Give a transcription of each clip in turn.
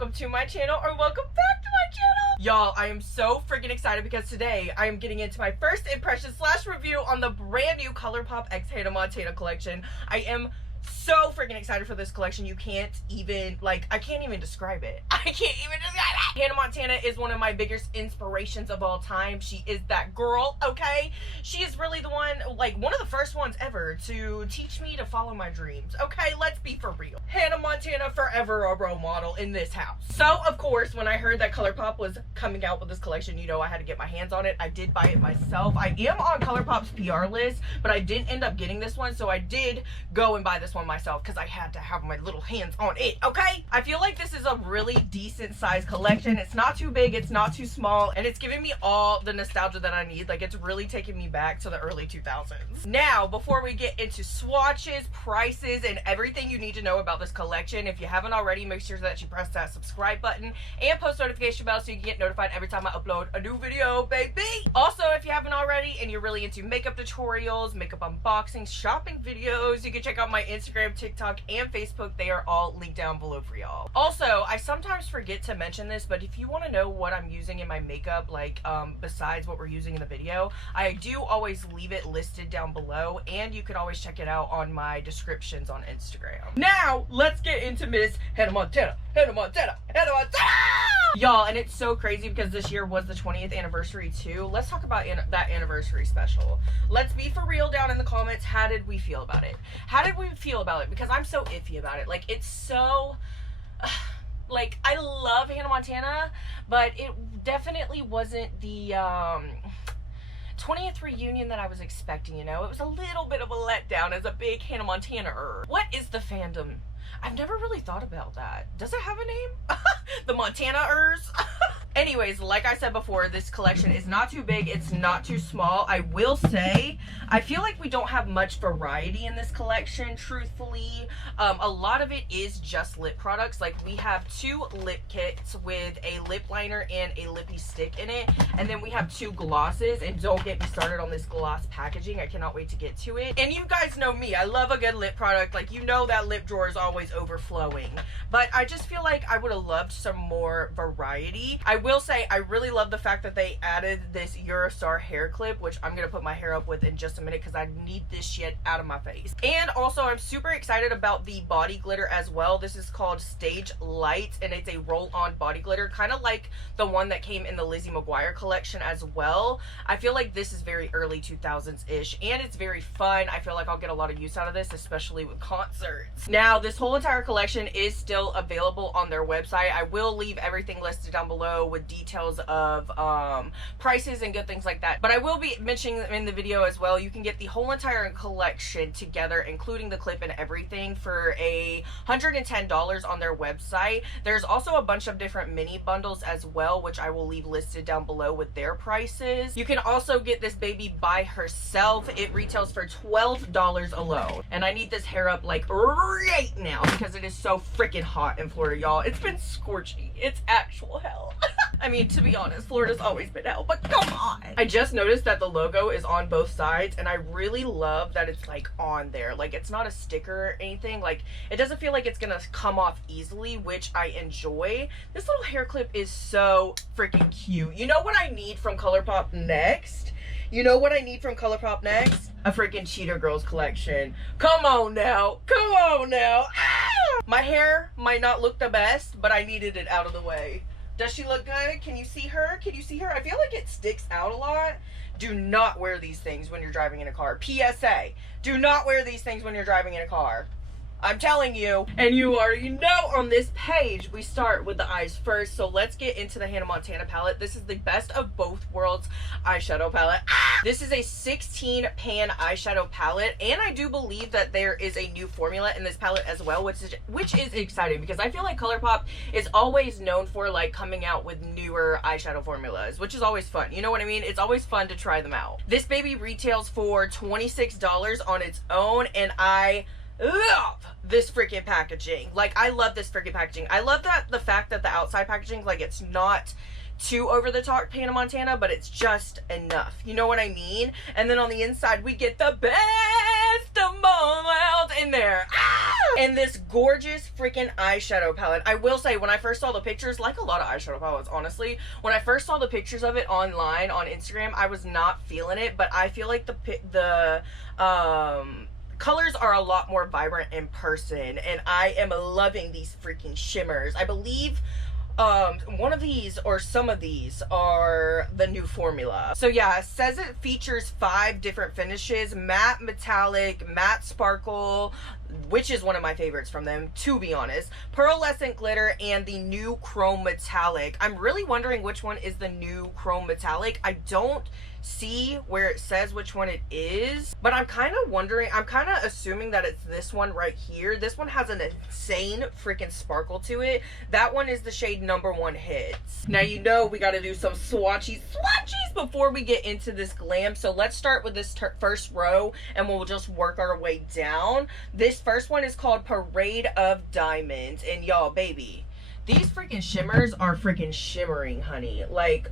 welcome to my channel, or welcome back to my channel. Y'all, I am so freaking excited because today I am getting into my first impression slash review on the brand new Colourpop X Hannah Montana collection. I am so freaking excited for this collection. You can't even, like, I can't even describe it. I can't even describe it. Hannah Montana is one of my biggest inspirations of all time. She is that girl, okay? She is really the one, like, one of the first ones ever to teach me to follow my dreams, okay? Let's be for real. Hannah Montana forever a role model in this house. So, of course, when I heard that Colourpop was coming out with this collection, you know I had to get my hands on it. I did buy it myself. I am on Colourpop's PR list, but I didn't end up getting this one, so I did go and buy this one myself because I had to have my little hands on it, okay? I feel like this is a really decent size collection. It's not too big, it's not too small, and it's giving me all the nostalgia that I need. Like, it's really taking me back to the early 2000s. Now, before we get into swatches, prices, and everything you need to know about this collection, if you haven't already, make sure that you press that subscribe button and post notification bell so you can get notified every time I upload a new video, baby. Also, if you haven't already and you're really into makeup tutorials, makeup unboxings, shopping videos, you can check out my Instagram, TikTok, and Facebook. They are all linked down below for y'all. Also, I sometimes forget to mention this, but if you want to know what I'm using in my makeup, like besides what we're using in the video, I do always leave it listed down below, and you can always check it out on my descriptions on Instagram. Now, let's get into Miss Hannah Montana. Hannah Montana. Hannah Montana! Y'all, and it's so crazy because this year was the 20th anniversary too. Let's talk about that anniversary special. Let's be for real down in the comments. How did we feel about it? How did we feel about it? Because I'm so iffy about it. Like, it's so... like, I love Hannah Montana, but it definitely wasn't the 20th reunion that I was expecting, you know? It was a little bit of a letdown as a big Hannah Montana-er. What is the fandom? I've never really thought about that. Does it have a name? The Montana-ers? Anyways, like I said before, this collection is not too big, it's not too small. I will say, I feel like we don't have much variety in this collection, truthfully. A lot of it is just lip products. Like, we have 2 lip kits with a lip liner and a Lippie stick in it. And then we have 2 glosses, and don't get me started on this gloss packaging. I cannot wait to get to it. And you guys know me, I love a good lip product. Like, you know that lip drawer is always overflowing. But I just feel like I would have loved some more variety. I will say, I really love the fact that they added this Eurostar hair clip, which I'm going to put my hair up with in just a minute because I need this shit out of my face. And also, I'm super excited about the body glitter as well. This is called Stage Light, and it's a roll-on body glitter, kind of like the one that came in the Lizzie McGuire collection as well. I feel like this is very early 2000s-ish, and it's very fun. I feel like I'll get a lot of use out of this, especially with concerts. Now, this whole entire collection is still available on their website. I will leave everything listed down below with details of prices and good things like that, but I will be mentioning them in the video as well. You can get the whole entire collection together, including the clip and everything, for $110 on their website. There's also a bunch of different mini bundles as well, which I will leave listed down below with their prices. You can also get this baby by herself. It retails for $12 alone, and I need this hair up like right now because it is so freaking hot in Florida, y'all. It's been scorching. It's actual hell. I mean, to be honest, Florida's always been hell, but come on. I just noticed that the logo is on both sides, and I really love that it's like on there. Like, it's not a sticker or anything. Like, it doesn't feel like it's gonna come off easily, which I enjoy. This little hair clip is so freaking cute. You know what I need from Colourpop next? You know what I need from Colourpop next? A freaking Cheater Girls collection. Come on now. Come on now. Ah! My hair might not look the best, but I needed it out of the way. Does she look good? Can you see her? Can you see her? I feel like it sticks out a lot. Do not wear these things when you're driving in a car. PSA. Do not wear these things when you're driving in a car. I'm telling you. And you already know on this page, we start with the eyes first. So let's get into the Hannah Montana palette. This is the best of both worlds eyeshadow palette. This is a 16 pan eyeshadow palette. And I do believe that there is a new formula in this palette as well, which is exciting because I feel like Colourpop is always known for like coming out with newer eyeshadow formulas, which is always fun. You know what I mean? It's always fun to try them out. This baby retails for $26 on its own, and I love this freaking packaging. Like, I love this freaking packaging. I love that the fact that the outside packaging, like, it's not too over the top Hannah Montana, but it's just enough. You know what I mean? And then on the inside, we get the best of both worlds in there. Ah! And this gorgeous freaking eyeshadow palette. I will say, when I first saw the pictures, like a lot of eyeshadow palettes, honestly, when I first saw the pictures of it online on Instagram, I was not feeling it, but I feel like the colors are a lot more vibrant in person, and I am loving these freaking shimmers. I believe one of these or some of these are the new formula. So yeah, it says it features 5 different finishes: matte, metallic, matte sparkle, which is one of my favorites from them, to be honest, pearlescent glitter, and the new chrome metallic. I'm really wondering which one is the new chrome metallic. I don't see where it says which one it is, but I'm kind of wondering, I'm kind of assuming that it's this one right here. This one has an insane freaking sparkle to it. That one is the shade number 1 Hits. Now, you know, we got to do some swatchies before we get into this glam. So let's start with this first row, and we'll just work our way down. This first one is called Parade of Diamonds, and y'all, baby, these freaking shimmers are freaking shimmering, honey. Like,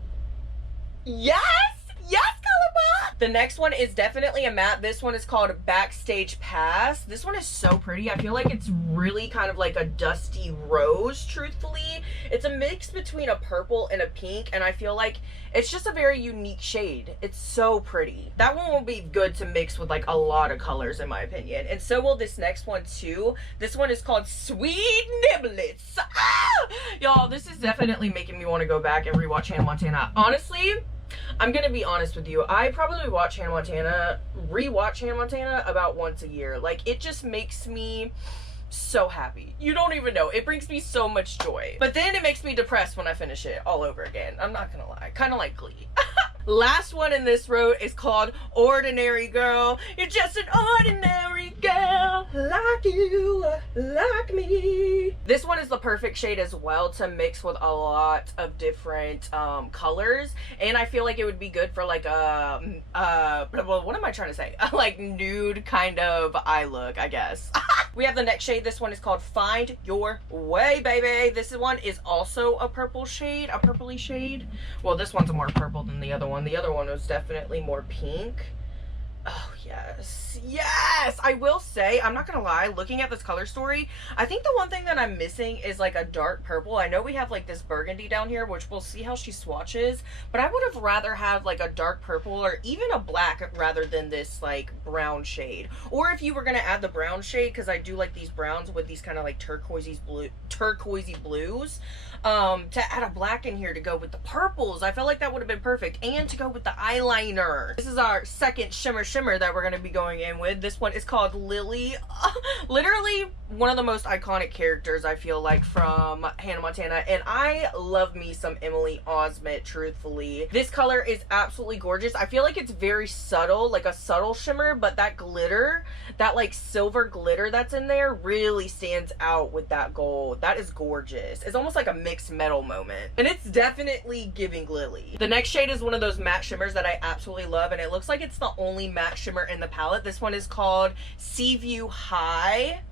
yes! Yes, Colourpop! The next one is definitely a matte. This one is called Backstage Pass. This one is so pretty. I feel like it's really kind of like a dusty rose, truthfully. It's a mix between a purple and a pink, and I feel like it's just a very unique shade. It's so pretty. That one will be good to mix with like a lot of colors, in my opinion. And so will this next one too. This one is called Sweet Niblets. Ah! Y'all, this is definitely making me want to go back and rewatch Hannah Montana. Honestly, I'm gonna be honest with you, I probably rewatch Hannah Montana about once a year. Like, it just makes me so happy. You don't even know. It brings me so much joy. But then it makes me depressed when I finish it all over again. I'm not gonna lie. Kind of like Glee. Last one in this row is called Ordinary Girl. You're just an ordinary girl, like you, like me. This one is the perfect shade as well to mix with a lot of different colors, and I feel like it would be good for like a well, what am I trying to say? Like nude kind of eye look, I guess. We have the next shade. This one is called Find Your Way, baby. This one is also a purple shade, a purpley shade. Well, this one's more purple than the other one. The other one was definitely more pink. Oh, yes. Yes! I will say, I'm not gonna lie, looking at this color story, I think the one thing that I'm missing is like a dark purple. I know we have like this burgundy down here, which we'll see how she swatches, but I would have rather had like a dark purple or even a black rather than this like brown shade. Or if you were gonna add the brown shade, because I do like these browns with these kind of like turquoisey blues, to add a black in here to go with the purples. I felt like that would have been perfect, and to go with the eyeliner. This is our second shimmer that we're going to be going in with. This one is called Lily. Literally one of the most iconic characters, I feel like, from Hannah Montana, and I love me some Emily Osment, truthfully. This color is absolutely gorgeous. I feel like it's very subtle, like a subtle shimmer, but that glitter, that like silver glitter that's in there really stands out with that gold. That is gorgeous. It's almost like a mixed metal moment, and it's definitely giving Lily. The next shade is one of those matte shimmers that I absolutely love, and it looks like it's the only matte shimmer in the palette. This one is called Seaview High.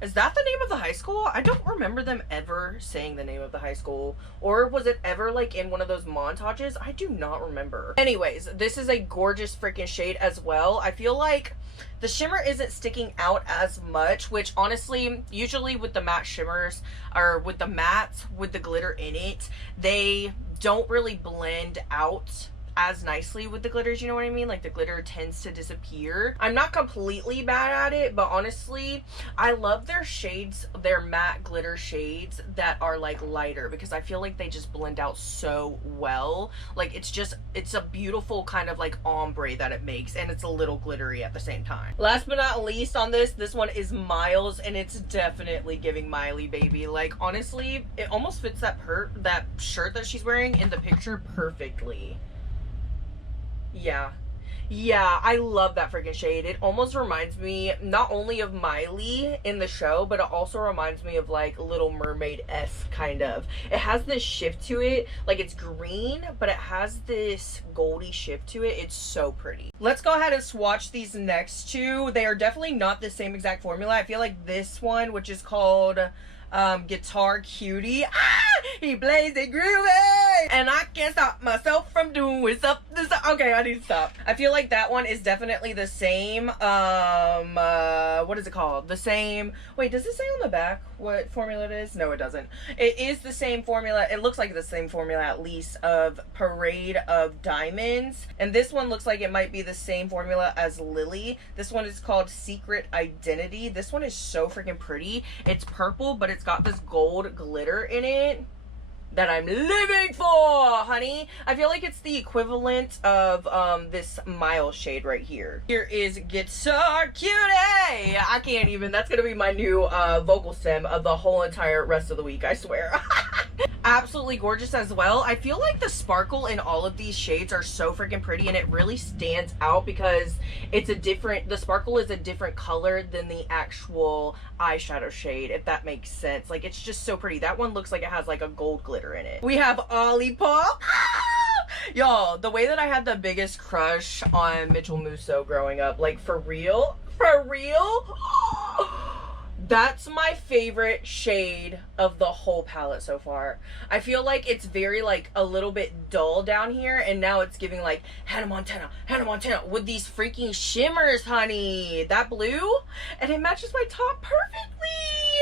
Is that the name of the high school? I don't remember them ever saying the name of the high school. Or was it ever like in one of those montages? I do not remember. Anyways, this is a gorgeous freaking shade as well. I feel like the shimmer isn't sticking out as much, which honestly, usually with the matte shimmers, or with the mattes with the glitter in it, they don't really blend out as nicely with the glitters, you know what I mean? Like, the glitter tends to disappear. I'm not completely bad at it, but honestly, I love their shades, their matte glitter shades that are like lighter, because I feel like they just blend out so well. Like, it's a beautiful kind of like ombre that it makes, and it's a little glittery at the same time. Last but not least on this one is Miles, and it's definitely giving Miley, baby. Like, honestly, it almost fits that shirt that she's wearing in the picture perfectly. Yeah, I love that freaking shade. It almost reminds me not only of Miley in the show, but it also reminds me of like Little Mermaid-esque kind of. It has this shift to it, like it's green, but it has this goldy shift to it. It's so pretty. Let's go ahead and swatch these next two. They are definitely not the same exact formula. I feel like this one, which is called Guitar Cutie. He plays it groovy, and I can't stop myself from doing something. Okay, I need to stop. I feel like that one is definitely the same. What is it called? The same. Wait, does it say on the back what formula it is? No, it doesn't. It is the same formula. It looks like the same formula, at least, of Parade of Diamonds. And this one looks like it might be the same formula as Lily. This one is called Secret Identity. This one is so freaking pretty. It's purple, but it's got this gold glitter in it that I'm living for, honey. I feel like it's the equivalent of this Mild shade right here. Here is Guitar Cutie. I can't even. That's gonna be my new vocal stem of the whole entire rest of the week, I swear. Absolutely gorgeous as well. I feel like the sparkle in all of these shades are so freaking pretty, and it really stands out because it's a different, the sparkle is a different color than the actual eyeshadow shade, if that makes sense. Like, it's just so pretty. That one looks like it has like a gold glitter in it. We have Colourpop. Y'all, the way that I had the biggest crush on Mitchell Musso growing up, like, for real, that's my favorite shade of the whole palette so far. I feel like it's very, like, a little bit dull down here, and now it's giving, like, Hannah Montana with these freaking shimmers, honey. That blue, and it matches my top perfectly.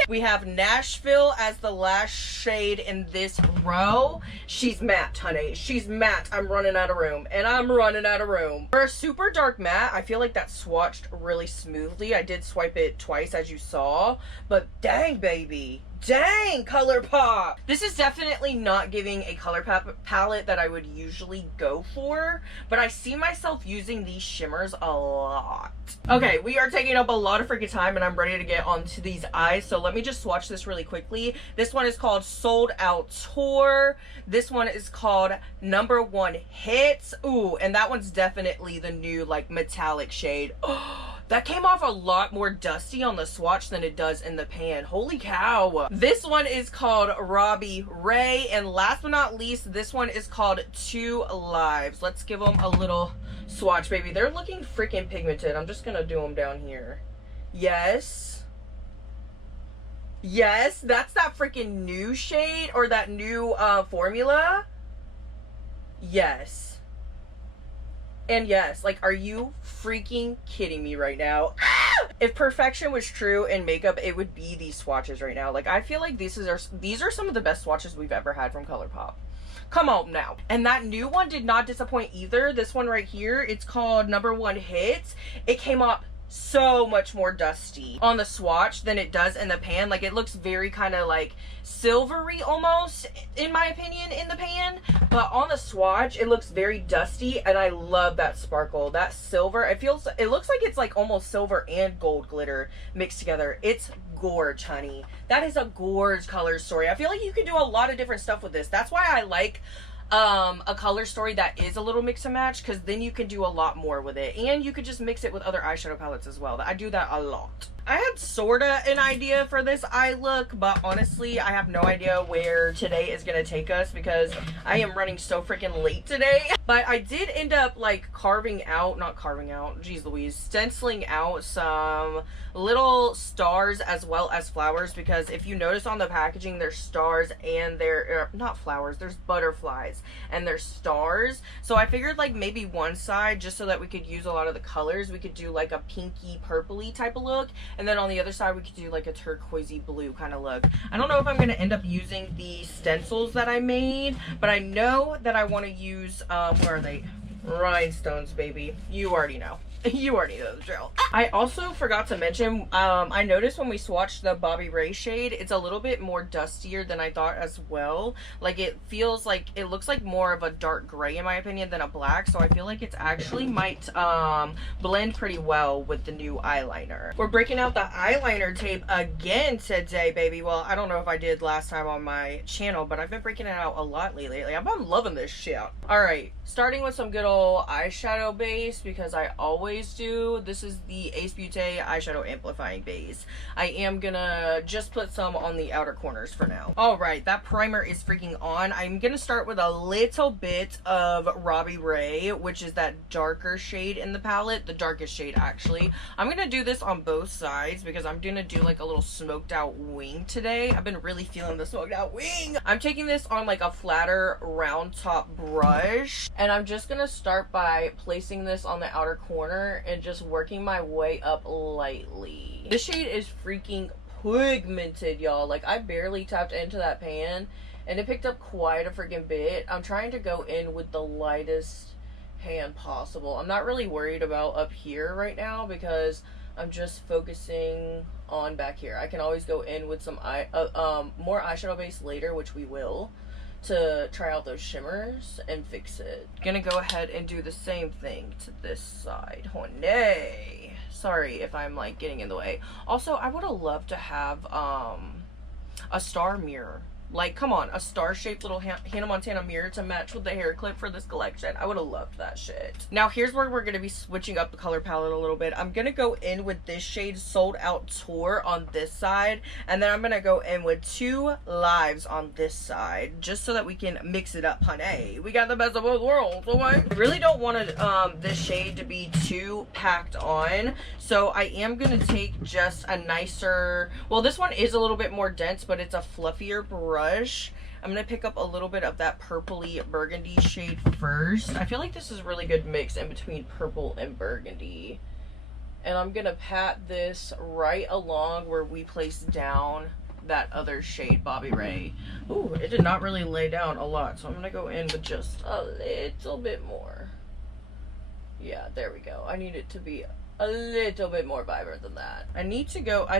We have Nashville as the last shade in this row. She's matte, honey. She's matte. I'm running out of room, and I'm running out of room. For a super dark matte, I feel like that swatched really smoothly. I did swipe it twice, as you saw, but dang, baby. Dang, Colourpop! This is definitely not giving a Colourpop palette that I would usually go for, but I see myself using these shimmers a lot. Okay, we are taking up a lot of freaking time, and I'm ready to get onto these eyes, so let me just swatch this really quickly. This one is called Sold Out Tour. This one is called Number One Hits. Ooh, and that one's definitely the new, like, metallic shade. That came off a lot more dusty on the swatch than it does in the pan. Holy cow. This one is called Robbie Ray. And last but not least, this one is called Two Lives. Let's give them a little swatch, baby. They're looking freaking pigmented. I'm just gonna do them down here. Yes. Yes, that's that freaking new shade, or that new formula. Yes. And yes, like, are you freaking kidding me right now? If perfection was true in makeup, it would be these swatches right now. Like, I feel like these are some of the best swatches we've ever had from Colourpop. Come on now. And that new one did not disappoint either. This one right here, it's called Number One Hits. It came up so much more dusty on the swatch than it does in the pan. Like, it looks very kind of like silvery almost, in my opinion, in the pan, but on the swatch it looks very dusty, and I love that sparkle, that silver. It looks like it's like almost silver and gold glitter mixed together. It's gorge, honey. That is a gorge color story. I feel like you can do a lot of different stuff with this. That's why I like a color story that is a little mix and match, because then you can do a lot more with it, and you could just mix it with other eyeshadow palettes as well. I do that a lot. I had sorta an idea for this eye look, but honestly I have no idea where today is gonna take us because I am running so freaking late today. But I did end up like stenciling out some little stars as well as flowers, because if you notice on the packaging, there's stars and not flowers, there's butterflies and there's stars. So I figured like maybe one side, just so that we could use a lot of the colors, we could do like a pinky purpley type of look, and then on the other side we could do like a turquoisey blue kind of look. I don't know if I'm going to end up using the stencils that I made, but I know that I want to use where are they? Rhinestones, baby. You already know. You already know the drill. I also forgot to mention, I noticed when we swatched the Bobby Ray shade, it's a little bit more dustier than I thought as well. Like, it feels like, it looks like more of a dark gray in my opinion than a black, so I feel like it's actually might blend pretty well with the new eyeliner. We're breaking out the eyeliner tape again today, baby. Well, I don't know if I did last time on my channel, but I've been breaking it out a lot lately. I've been loving this shit. Alright, starting with some good old eyeshadow base, because I always always do. This is the Ace Beauté eyeshadow amplifying base. I am gonna just put some on the outer corners for now. All right, that primer is freaking on. I'm gonna start with a little bit of Robbie Ray, which is that darker shade in the palette, the darkest shade actually. I'm gonna do this on both sides because I'm gonna do like a little smoked out wing today. I've been really feeling the smoked out wing. I'm taking this on like a flatter round top brush, and I'm just gonna start by placing this on the outer corner and just working my way up lightly. This shade is freaking pigmented, y'all. Like, I barely tapped into that pan and it picked up quite a freaking bit. I'm trying to go in with the lightest hand possible. I'm not really worried about up here right now because I'm just focusing on back here. I can always go in with some more eyeshadow base later, which we will, to try out those shimmers and fix it. Gonna go ahead and do the same thing to this side. Honey, sorry if I'm like getting in the way. Also, I would have loved to have a star mirror. Like, come on, a star-shaped little Hannah Montana mirror to match with the hair clip for this collection. I would have loved that shit. Now, here's where we're going to be switching up the color palette a little bit. I'm going to go in with this shade Sold Out Tour on this side, and then I'm going to go in with 2 Lives on this side, just so that we can mix it up, honey. We got the best of both worlds, okay? I really don't want this shade to be too packed on, so I am going to take just a nicer, well, this one is a little bit more dense, but it's a fluffier brush. I'm gonna pick up a little bit of that purpley burgundy shade first. I feel like this is a really good mix in between purple and burgundy. And I'm gonna pat this right along where we placed down that other shade, Bobby Ray. Ooh, it did not really lay down a lot, so I'm gonna go in with just a little bit more. Yeah, there we go. I need it to be a little bit more vibrant than that. I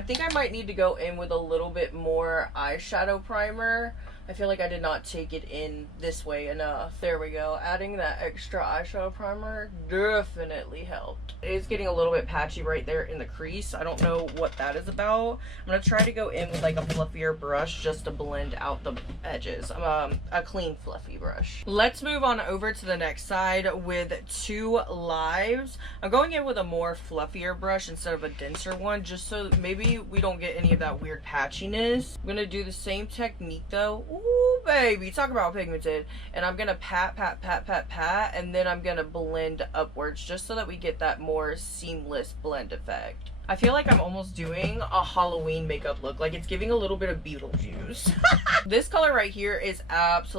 think I might need to go in with a little bit more eyeshadow primer. I feel like I did not take it in this way enough. There we go. Adding that extra eyeshadow primer definitely helped. It is getting a little bit patchy right there in the crease. I don't know what that is about. I'm gonna try to go in with like a fluffier brush just to blend out the edges. A clean fluffy brush. Let's move on over to the next side with 2 Lives. I'm going in with a more fluffier brush instead of a denser one, just so maybe we don't get any of that weird patchiness. I'm gonna do the same technique though. Ooh, baby, talk about pigmented. And I'm gonna pat, and then I'm gonna blend upwards just so that we get that more seamless blend effect. I feel like I'm almost doing a Halloween makeup look. Like, it's giving a little bit of Beetlejuice. This color right here is absolutely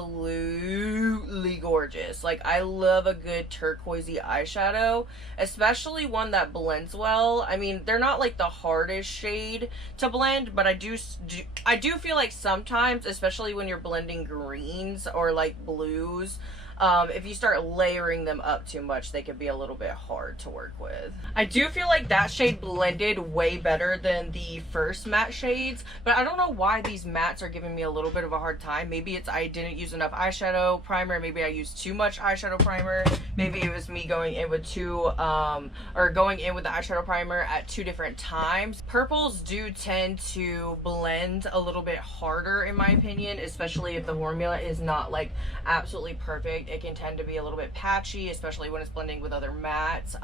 gorgeous. Like, I love a good turquoisey eyeshadow, especially one that blends well. I mean, they're not like the hardest shade to blend, but I do feel like sometimes, especially when you're blending greens or like blues, if you start layering them up too much, they can be a little bit hard to work with. I do feel like that shade blended way better than the first matte shades, but I don't know why these mattes are giving me a little bit of a hard time. Maybe it's I didn't use enough eyeshadow primer, maybe I used too much eyeshadow primer, maybe it was me going in with going in with the eyeshadow primer at 2 different times. Purples do tend to blend a little bit harder in my opinion, especially if the formula is not like absolutely perfect. It can tend to be a little bit patchy, especially when it's blending with other mattes.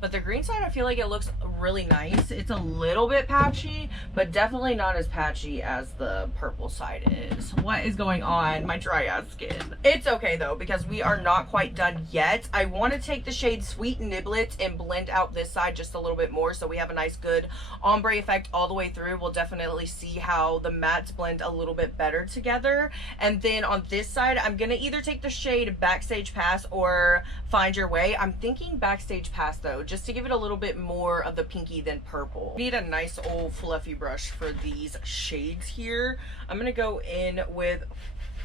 But the green side, I feel like it looks really nice. It's a little bit patchy, but definitely not as patchy as the purple side is. What is going on? My dry ass skin. It's okay though, because we are not quite done yet. I want to take the shade Sweet Niblets and blend out this side just a little bit more so we have a nice good ombre effect all the way through. We'll definitely see how the mattes blend a little bit better together. And then on this side, I'm gonna either take the shade Backstage Pass or Find Your Way. I'm thinking Backstage Pass though, just to give it a little bit more of the pinky than purple. Need a nice old fluffy brush for these shades here. I'm gonna go in with,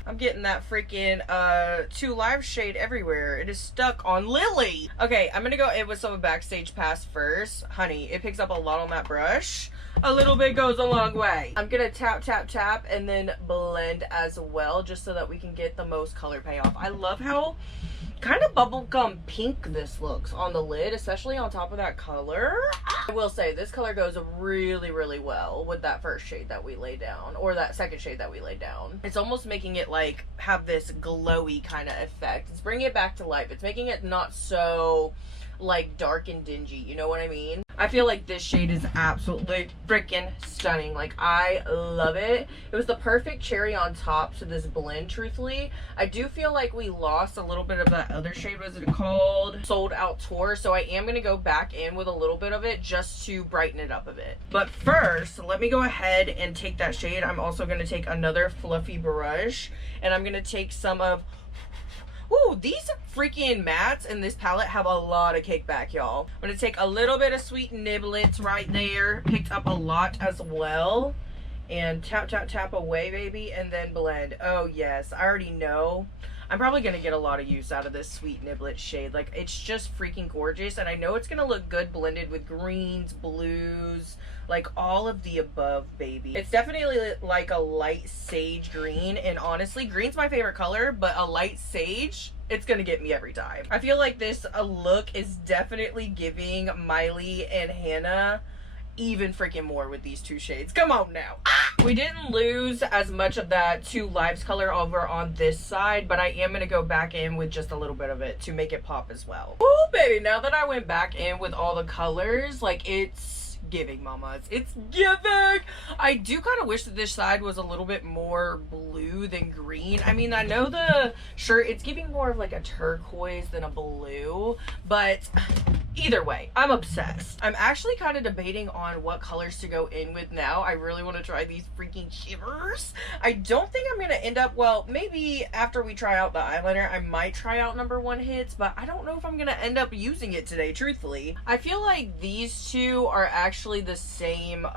I'm getting that freaking 2 Live shade everywhere. It is stuck on Lily. Okay, I'm gonna go in with some Backstage Pass first. Honey, it picks up a lot on that brush. A little bit goes a long way. I'm gonna tap, and then blend as well, just so that we can get the most color payoff. I love how kind of bubblegum pink this looks on the lid, especially on top of that color. I will say this color goes really, really well with that first shade that we laid down, or that second shade that we laid down. It's almost making it like have this glowy kind of effect. It's bringing it back to life. It's making it not so like dark and dingy, you know what I mean? I feel like this shade is absolutely freaking stunning. Like, I love it. It was the perfect cherry on top to this blend, truthfully. I do feel like we lost a little bit of that other shade. What is it called? Sold Out Tour. So I am going to go back in with a little bit of it just to brighten it up a bit. But first, let me go ahead and take that shade. I'm also going to take another fluffy brush, and I'm going to take some of... Ooh, these freaking mattes in this palette have a lot of kickback, y'all. I'm gonna take a little bit of Sweet Niblets right there. Picked up a lot as well. And tap, tap, tap away, baby, and then blend. Oh, yes, I already know. I'm probably gonna get a lot of use out of this Sweet Niblet shade. Like, it's just freaking gorgeous, and I know it's gonna look good blended with greens, blues, like all of the above, baby. It's definitely like a light sage green, and honestly, green's my favorite color, but a light sage, it's gonna get me every time. I feel like this look is definitely giving Miley and Hannah even freaking more with these two shades. Come on now. We didn't lose as much of that Two Lives color over on this side, but I am going to go back in with just a little bit of it to make it pop as well. Oh, baby, now that I went back in with all the colors, like, it's giving, mamas. It's giving. I do kind of wish that this side was a little bit more blue than green. I mean, I know the shirt, it's giving more of like a turquoise than a blue, but either way, I'm obsessed. I'm actually kind of debating on what colors to go in with now. I really want to try these freaking shimmers. I don't think I'm going to end up, well, maybe after we try out the eyeliner, I might try out number one hits, but I don't know if I'm going to end up using it today, truthfully. I feel like these two are actually the same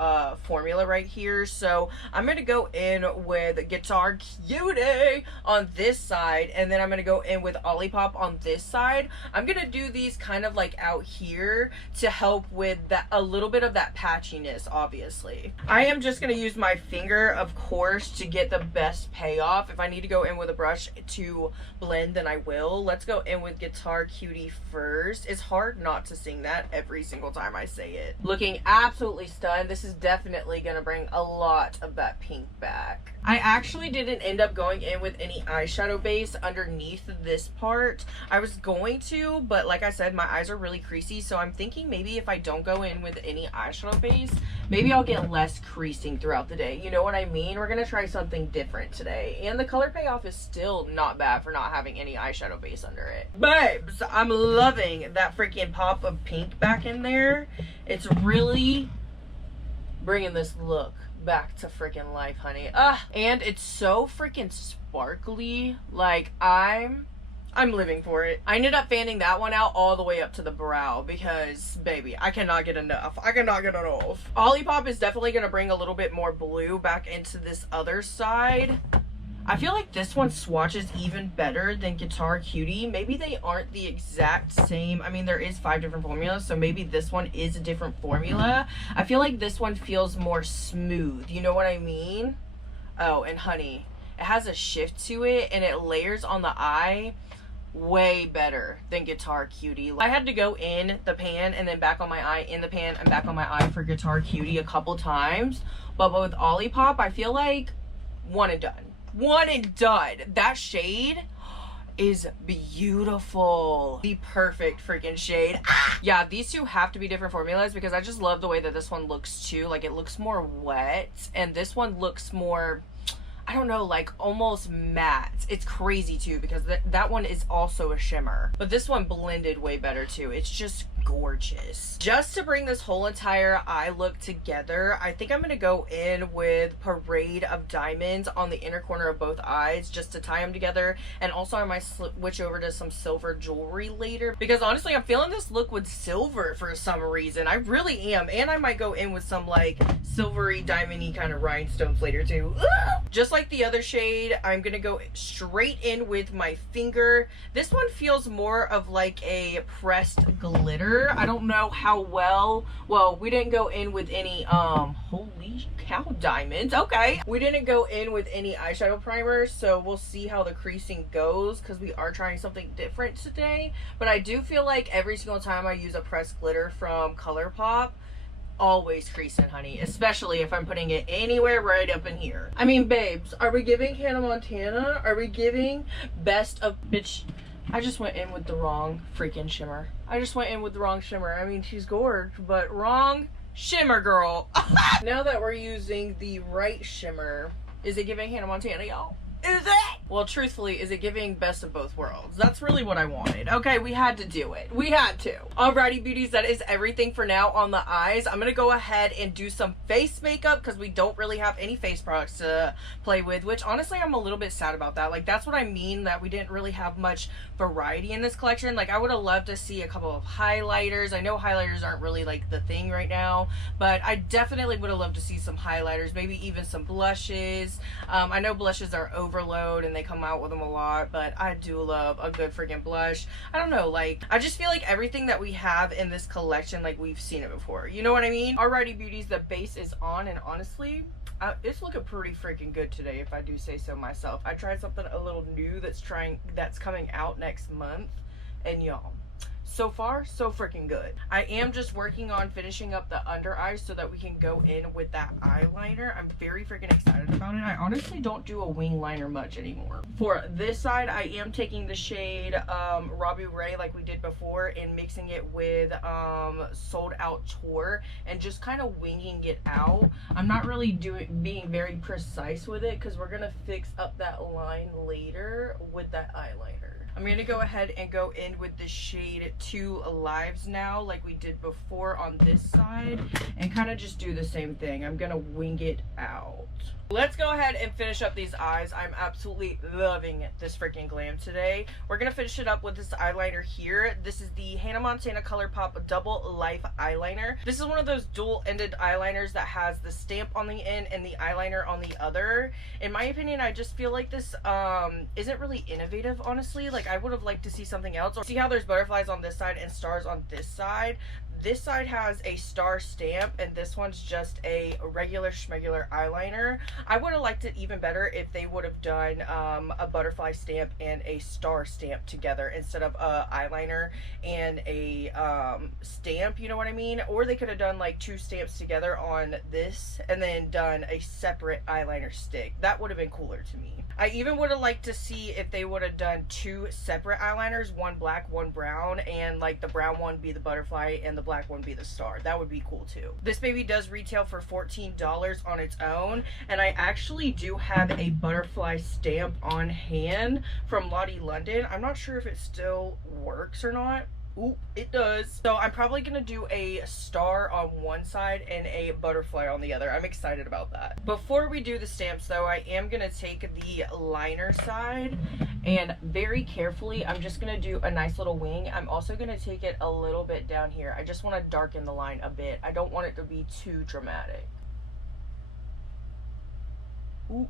formula right here, so I'm going to go in with Guitar Cutie on this side, and then I'm going to go in with Colourpop on this side. I'm going to do these kind of like out here to help with that, a little bit of that patchiness, obviously. I am just going to use my finger, of course, to get the best payoff. If I need to go in with a brush to blend, then I will. Let's go in with Guitar Cutie first. It's hard not to sing that every single time I say it. Looking absolutely stunned. This is definitely going to bring a lot of that pink back. I actually didn't end up going in with any eyeshadow base underneath this part. I was going to, but like I said, my eyes are really creasy, so I'm thinking maybe if I don't go in with any eyeshadow base, maybe I'll get less creasing throughout the day. You know what I mean? We're going to try something different today. And the color payoff is still not bad for not having any eyeshadow base under it. Babes, I'm loving that freaking pop of pink back in there. It's really bringing this look back to freaking life, honey. And it's so freaking sparkly. Like, I'm living for it. I ended up fanning that one out all the way up to the brow because, baby, I cannot get enough. I cannot get enough. Colourpop is definitely going to bring a little bit more blue back into this other side. I feel like this one swatches even better than Guitar Cutie. Maybe they aren't the exact same. I mean, there is 5 different formulas, so maybe this one is a different formula. I feel like this one feels more smooth. You know what I mean? Oh, and honey, it has a shift to it, and it layers on the eye way better than Guitar Cutie. I had to go in the pan and then back on my eye, in the pan and back on my eye for Guitar Cutie a couple times. But with Colourpop, I feel like one and done. One and done. That shade is beautiful. The perfect freaking shade. Yeah, these two have to be different formulas because I just love the way that this one looks too. Like, it looks more wet, and this one looks more, I don't know, like almost matte. It's crazy too because that one is also a shimmer, but this one blended way better too. It's just gorgeous. Just to bring this whole entire eye look together, I think I'm gonna go in with Parade of Diamonds on the inner corner of both eyes just to tie them together, and also I might switch over to some silver jewelry later because honestly I'm feeling this look with silver for some reason. I really am. And I might go in with some like silvery diamondy kind of rhinestones later too. Just like the other shade, I'm gonna go straight in with my finger. This one feels more of like a pressed glitter better. I don't know how well we didn't go in with any holy cow diamonds. Okay, we didn't go in with any eyeshadow primer, so we'll see how the creasing goes because we are trying something different today. But I do feel like every single time I use a pressed glitter from Colourpop, always creasing, honey, especially if I'm putting it anywhere right up in here. I mean, babes, are we giving Hannah Montana? Are we giving best of bitch? I just went in with the wrong freaking shimmer. I just went in with the wrong shimmer. I mean, she's gorgeous, but wrong shimmer, girl. Now that we're using the right shimmer, is it giving Hannah Montana, y'all? Is it? Well, truthfully, is it giving best of both worlds? That's really what I wanted. Okay, we had to do it. We had to. Alrighty, beauties, that is everything for now on the eyes. I'm gonna go ahead and do some face makeup because we don't really have any face products to play with, which honestly, I'm a little bit sad about that. Like, that's what I mean, that we didn't really have much variety in this collection. Like, I would have loved to see a couple of highlighters. I know highlighters aren't really like the thing right now, but I definitely would have loved to see some highlighters, maybe even some blushes. I know blushes are overload and they come out with them a lot, but I do love a good freaking blush. I don't know, like, I just feel like everything that we have in this collection, like, we've seen it before, you know what I mean? Alrighty, beauties, the base is on, and honestly, it's looking pretty freaking good today, if I do say so myself. I tried something a little new that's coming out next month, and y'all, so far, so freaking good. I am just working on finishing up the under eyes so that we can go in with that eyeliner. I'm very freaking excited about it. I honestly don't do a wing liner much anymore. For this side, I am taking the shade Robbie Ray like we did before and mixing it with Sold Out Tour and just kind of winging it out. I'm not really being very precise with it because we're gonna fix up that line later with that eyeliner. I'm going to go ahead and go in with the shade 2 Lives Now like we did before on this side and kind of just do the same thing. I'm going to wing it out. Let's go ahead and finish up these eyes. I'm absolutely loving this freaking glam today. We're going to finish it up with this eyeliner here. This is the Hannah Montana Colourpop Double Life Eyeliner. This is one of those dual-ended eyeliners that has the stamp on the end and the eyeliner on the other. In my opinion, I just feel like this isn't really innovative, honestly. Like, I would have liked to see something else. See how there's butterflies on this side and stars on this side? This side has a star stamp and this one's just a regular schmegular eyeliner. I would have liked it even better if they would have done a butterfly stamp and a star stamp together instead of a eyeliner and a stamp, you know what I mean? Or they could have done like 2 stamps together on this and then done a separate eyeliner stick. That would have been cooler to me. I even would have liked to see if they would have done 2 separate eyeliners, one black, one brown, and like the brown one be the butterfly and the black one be the star. That would be cool too. This baby does retail for $14 on its own, and I actually do have a butterfly stamp on hand from Lottie London. I'm not sure if it still works or not. Ooh, it does. So I'm probably gonna do a star on one side and a butterfly on the other. I'm excited about that. Before we do the stamps though, I am gonna take the liner side and very carefully, I'm just gonna do a nice little wing. I'm also gonna take it a little bit down here. I just wanna darken the line a bit. I don't want it to be too dramatic. Ooh.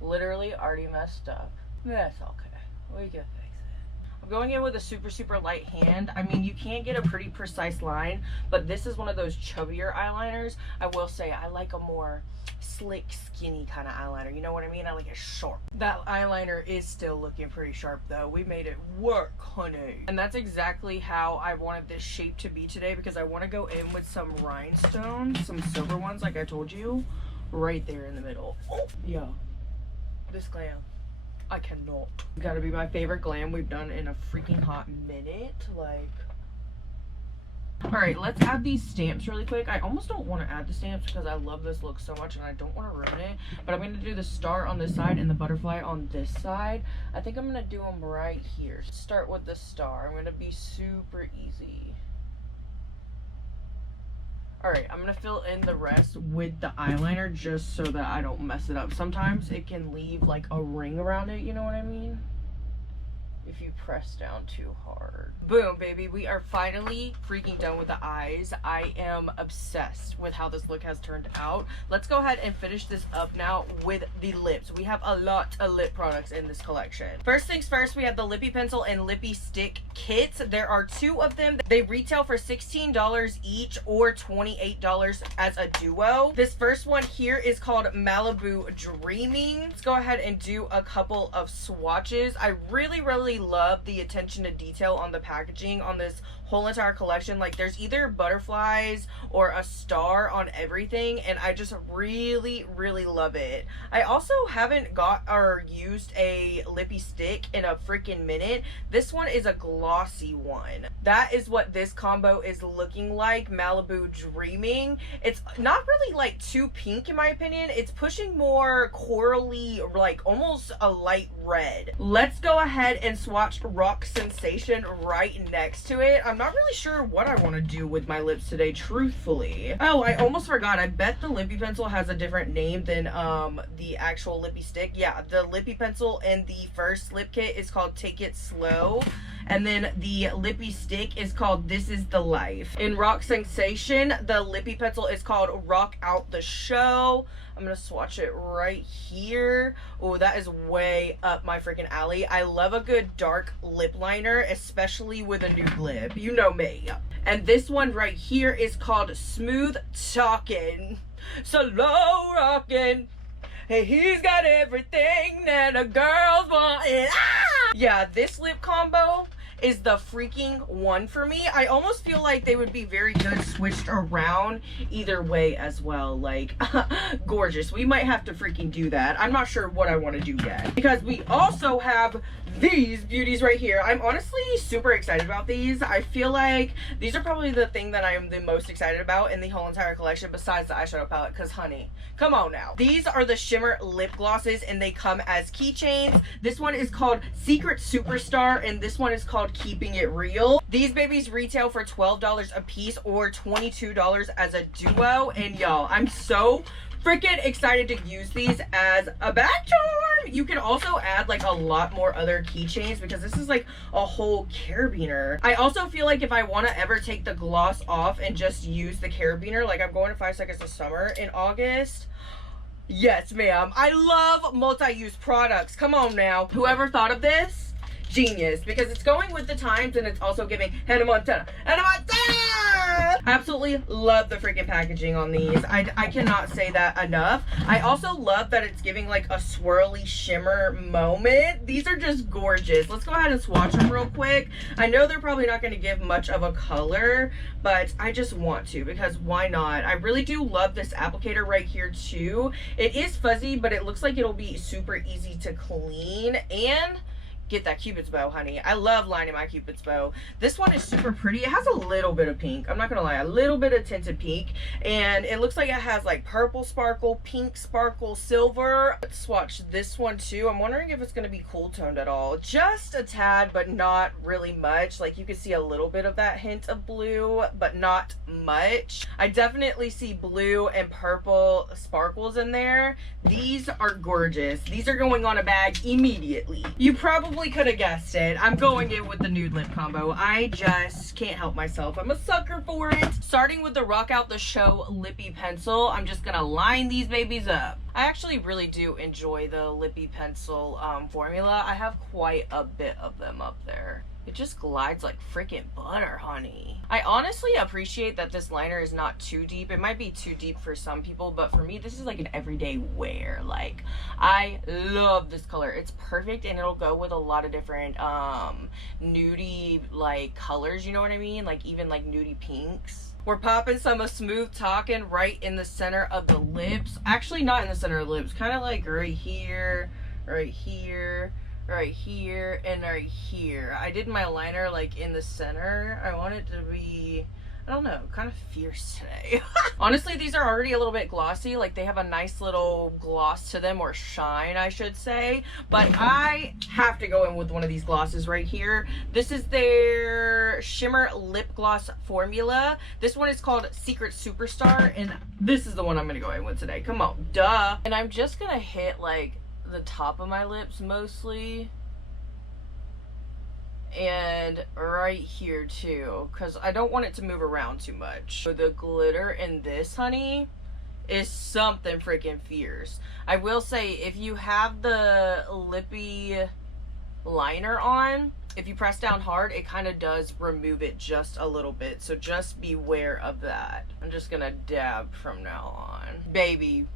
Literally already messed up. That's okay. We can fix it. I'm going in with a super light hand. I mean, you can't get a pretty precise line, but this is one of those chubbier eyeliners. I will say I like a more slick, skinny kind of eyeliner. You know what I mean? I like it sharp. That eyeliner is still looking pretty sharp though. We made it work, honey. And that's exactly how I wanted this shape to be today because I want to go in with some rhinestones, some silver ones like I told you, right there in the middle. Oh, yeah. This glam. I cannot. Gotta be my favorite glam we've done in a freaking hot minute. Like, alright, let's add these stamps really quick. I almost don't want to add the stamps because I love this look so much and I don't want to ruin it. But I'm going to do the star on this side and the butterfly on this side. I think I'm going to do them right here. Start with the star. I'm going to be super easy. Alright, I'm going to fill in the rest with the eyeliner just so that I don't mess it up. Sometimes it can leave like a ring around it, you know what I mean? if you press down too hard. Boom, baby. We are finally freaking done with the eyes. I am obsessed with how this look has turned out. Let's go ahead and finish this up now with the lips. We have a lot of lip products in this collection. First things first, we have the Lippie pencil and Lippie stick kits. There are 2 of them. They retail for $16 each or $28 as a duo. This first one here is called Malibu Dreaming. Let's go ahead and do a couple of swatches. I really love the attention to detail on the packaging on this whole entire collection. Like, there's either butterflies or a star on everything, and I just really love it. I also haven't got or used a Lippie stick in a freaking minute. This one is a glossy one. That is what this combo is looking like. Malibu Dreaming. It's not really like too pink in my opinion. It's pushing more corally, like almost a light red. Let's go ahead and swatch Rock Sensation right next to it. I'm not really sure what I want to do with my lips today, truthfully. Oh, I almost forgot. I bet the Lippie pencil has a different name than the actual Lippie stick. Yeah, the Lippie pencil in the first lip kit is called Take It Slow. And then the Lippie stick is called This Is the Life. In Rock Sensation, the Lippie pencil is called Rock Out the Show. I'm gonna swatch it right here. Oh, that is way up my freaking alley. I love a good dark lip liner, especially with a nude lip. You know me. And this one right here is called Smooth Talkin', Slow Rockin'. Hey, he's got everything that a girl's wantin'. Ah! Yeah, this lip combo is the freaking one for me. I almost feel like they would be very good switched around either way as well. Like, gorgeous. We might have to freaking do that. I'm not sure what I want to do yet, because we also have these beauties right here. I'm honestly super excited about these. I feel like these are probably the thing that I am the most excited about in the whole entire collection, besides the eyeshadow palette, because honey, come on now. These are the Shimmer lip glosses, and they come as keychains. This one is called Secret Superstar, and this one is called Keeping It Real. These babies retail for $12 a piece or $22 as a duo, and y'all, I'm so freaking excited to use these as a back charm. You can also add like a lot more other keychains, because this is like a whole carabiner. I also feel like if I want to ever take the gloss off and just use the carabiner, like I'm going to 5 Seconds of Summer in August. Yes, ma'am. I love multi-use products. Come on now. Whoever thought of this? Genius, because it's going with the times and it's also giving Hannah Montana. Hannah Montana! Absolutely love the freaking packaging on these. I cannot say that enough. I also love that it's giving like a swirly shimmer moment. These are just gorgeous. Let's go ahead and swatch them real quick. I know they're probably not going to give much of a color, but I just want to, because why not? I really do love this applicator right here too. It is fuzzy, but it looks like it'll be super easy to clean and get that Cupid's bow, honey. I love lining my Cupid's bow. This one is super pretty. It has a little bit of pink. I'm not gonna lie, a little bit of tinted pink, and it looks like it has like purple sparkle, pink sparkle, silver. Let's swatch this one too. I'm wondering if it's gonna be cool toned at all. Just a tad, but not really much. Like, you can see a little bit of that hint of blue, but not much. I definitely see blue and purple sparkles in there. These are gorgeous. These are going on a bag immediately. You probably could have guessed it. I'm going in with the nude lip combo. I just can't help myself. I'm a sucker for it. Starting with the Rock Out the Show Lippie pencil, I'm just gonna line these babies up. I actually really do enjoy the Lippie pencil formula. I have quite a bit of them up there. It just glides like freaking butter, honey. I honestly appreciate that this liner is not too deep. It might be too deep for some people, but for me, this is like an everyday wear. Like, I love this color. It's perfect, and it'll go with a lot of different nudie like colors, you know what I mean? Like even like nudie pinks. We're popping some of Smooth Talkin' right in the center of the lips. Actually, not in the center of the lips. Kind of like right here, right here, right here, and right here. I did my liner like in the center. I want it to be, I don't know, kind of fierce today. Honestly, these are already a little bit glossy. Like, they have a nice little gloss to them, or shine, I should say. But I have to go in with one of these glosses right here. This is their Shimmer Lip Gloss formula. This one is called Secret Superstar, and this is the one I'm gonna go in with today. Come on, duh. And I'm just gonna hit like the top of my lips mostly. and right here too, because I don't want it to move around too much. So the glitter in this, honey, is something freaking fierce. I will say, if you have the Lippie liner on, if you press down hard, it kind of does remove it just a little bit. So just beware of that. I'm just gonna dab from now on. Baby,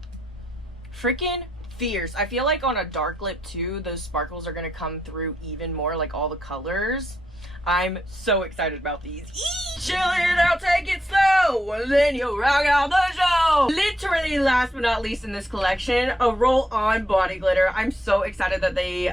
freaking fierce. I feel like on a dark lip too, those sparkles are gonna come through even more, like all the colors. I'm so excited about these. Chill it out, take it slow, and then you'll rock out the show. Literally last but not least in this collection, a roll-on body glitter. I'm so excited that they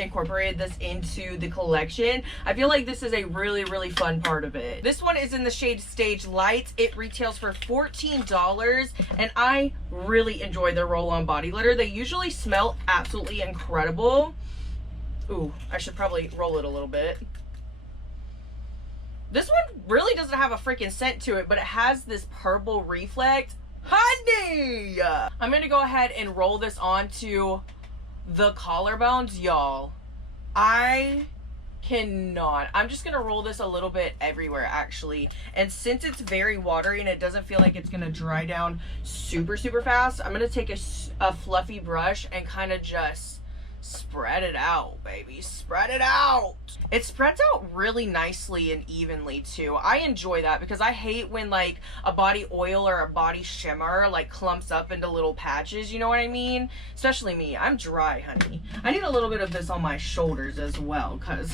incorporated this into the collection. I feel like this is a really, really fun part of it. This one is in the shade Stage Light. It retails for $14, and I really enjoy their roll-on body glitter. They usually smell absolutely incredible. Ooh, I should probably roll it a little bit. This one really doesn't have a freaking scent to it, but it has this purple reflect. Honey! I'm gonna go ahead and roll this onto the collarbones, y'all. I cannot. I'm just gonna roll this a little bit everywhere, actually. And since it's very watery and it doesn't feel like it's gonna dry down super, super fast, I'm gonna take a fluffy brush and kind of just spread it out, baby. Spread it out. It spreads out really nicely and evenly too. I enjoy that because I hate when like a body oil or a body shimmer like clumps up into little patches, you know what I mean? Especially me. I'm dry, honey. I need a little bit of this on my shoulders as well, because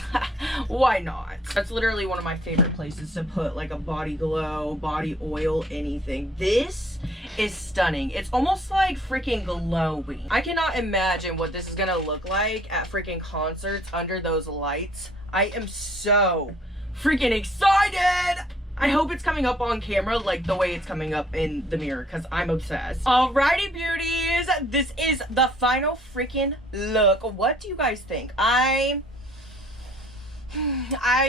why not? That's literally one of my favorite places to put like a body glow, body oil, anything. This is stunning. It's almost like freaking glowing. I cannot imagine what this is gonna look like at freaking concerts under those lights. I am so freaking excited. I hope it's coming up on camera like the way it's coming up in the mirror, because I'm obsessed. Alrighty, beauties, this is the final freaking look. What do you guys think? I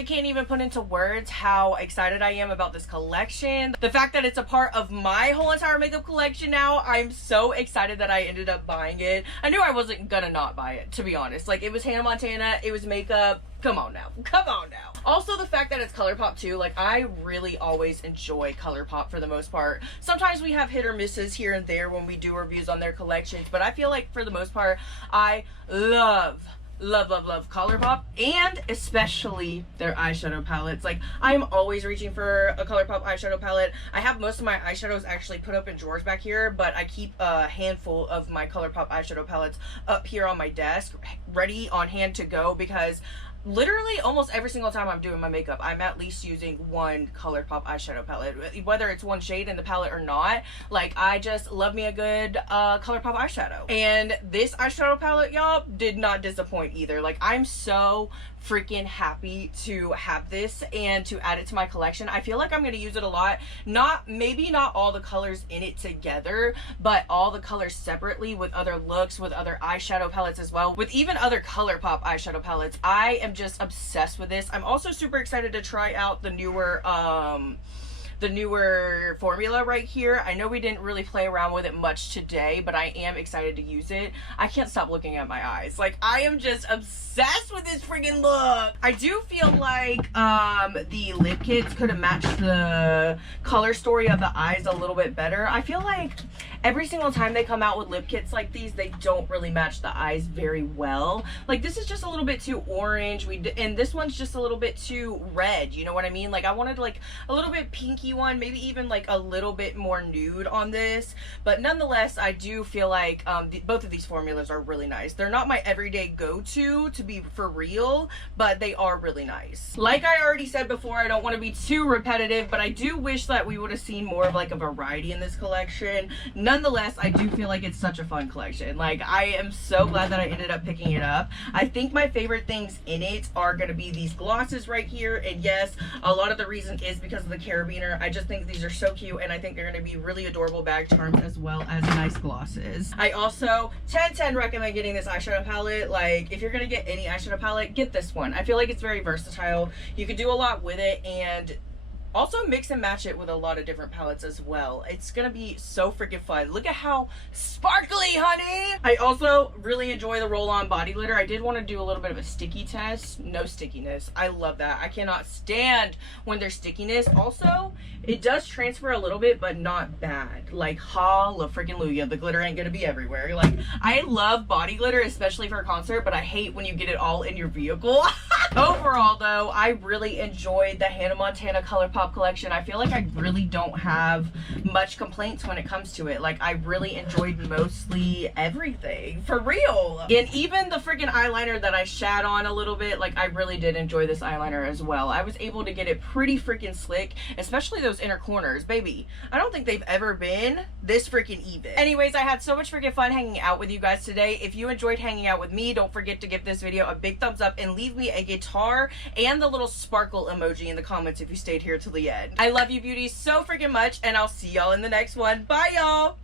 can't even put into words how excited I am about this collection. The fact that it's a part of my whole entire makeup collection now, I'm so excited that I ended up buying it. I knew I wasn't gonna not buy it, to be honest. Like, it was Hannah Montana, it was makeup. Come on now. Come on now. Also, the fact that it's Colourpop too, like, I really always enjoy Colourpop for the most part. Sometimes we have hit or misses here and there when we do reviews on their collections, but I feel like for the most part, I love Colourpop, and especially their eyeshadow palettes. Like, I'm always reaching for a Colourpop eyeshadow palette. I have most of my eyeshadows actually put up in drawers back here, but I keep a handful of my Colourpop eyeshadow palettes up here on my desk, ready on hand to go, because literally almost every single time I'm doing my makeup, I'm at least using one Colourpop eyeshadow palette, whether it's one shade in the palette or not. Like, I just love me a good Colourpop eyeshadow, and this eyeshadow palette, y'all, did not disappoint either. Like, I'm so freaking happy to have this and to add it to my collection. I feel like I'm going to use it a lot. Maybe not all the colors in it together, but all the colors separately with other looks, with other eyeshadow palettes as well, with even other Colourpop eyeshadow palettes. I am just obsessed with this. I'm also super excited to try out the newer formula right here. I know we didn't really play around with it much today, but I am excited to use it. I can't stop looking at my eyes. Like, I am just obsessed with this freaking look. I do feel like the lip kits could have matched the color story of the eyes a little bit better. I feel like every single time they come out with lip kits like these, they don't really match the eyes very well. Like, this is just a little bit too orange, and this one's just a little bit too red, you know what I mean? Like, I wanted like a little bit pinky one, maybe even like a little bit more nude on this. But nonetheless, I do feel like both of these formulas are really nice. They're not my everyday go-to, to be for real, but they are really nice. Like I already said before, I don't want to be too repetitive, but I do wish that we would have seen more of like a variety in this collection. Nonetheless, I do feel like it's such a fun collection. Like, I am so glad that I ended up picking it up. I think my favorite things in it are going to be these glosses right here, and yes, a lot of the reason is because of the carabiner. I just think these are so cute, and I think they're going to be really adorable bag charms as well as nice glosses. I also 10/10 recommend getting this eyeshadow palette. Like, if you're going to get any eyeshadow palette, get this one. I feel like it's very versatile. You could do a lot with it, and Also mix and match it with a lot of different palettes as well. It's gonna be so freaking fun. Look at how sparkly, honey. I also really enjoy the roll-on body glitter. I did want to do a little bit of a sticky test. No stickiness. I love that. I cannot stand when there's stickiness. Also, it does transfer a little bit, but not bad. Like, hallelujah, the glitter ain't gonna be everywhere. Like, I love body glitter, especially for a concert, but I hate when you get it all in your vehicle. Overall, though, I really enjoyed the Hannah Montana Colourpop collection. I feel like I really don't have much complaints when it comes to it. Like, I really enjoyed mostly everything, for real. And even the freaking eyeliner that I shat on a little bit, like, I really did enjoy this eyeliner as well. I was able to get it pretty freaking slick, especially those inner corners. Baby, I don't think they've ever been this freaking even. Anyways, I had so much freaking fun hanging out with you guys today. If you enjoyed hanging out with me, don't forget to give this video a big thumbs up and leave me a guitar and the little sparkle emoji in the comments if you stayed here till the end. I love you beauties so freaking much, and I'll see y'all in the next one. Bye, y'all.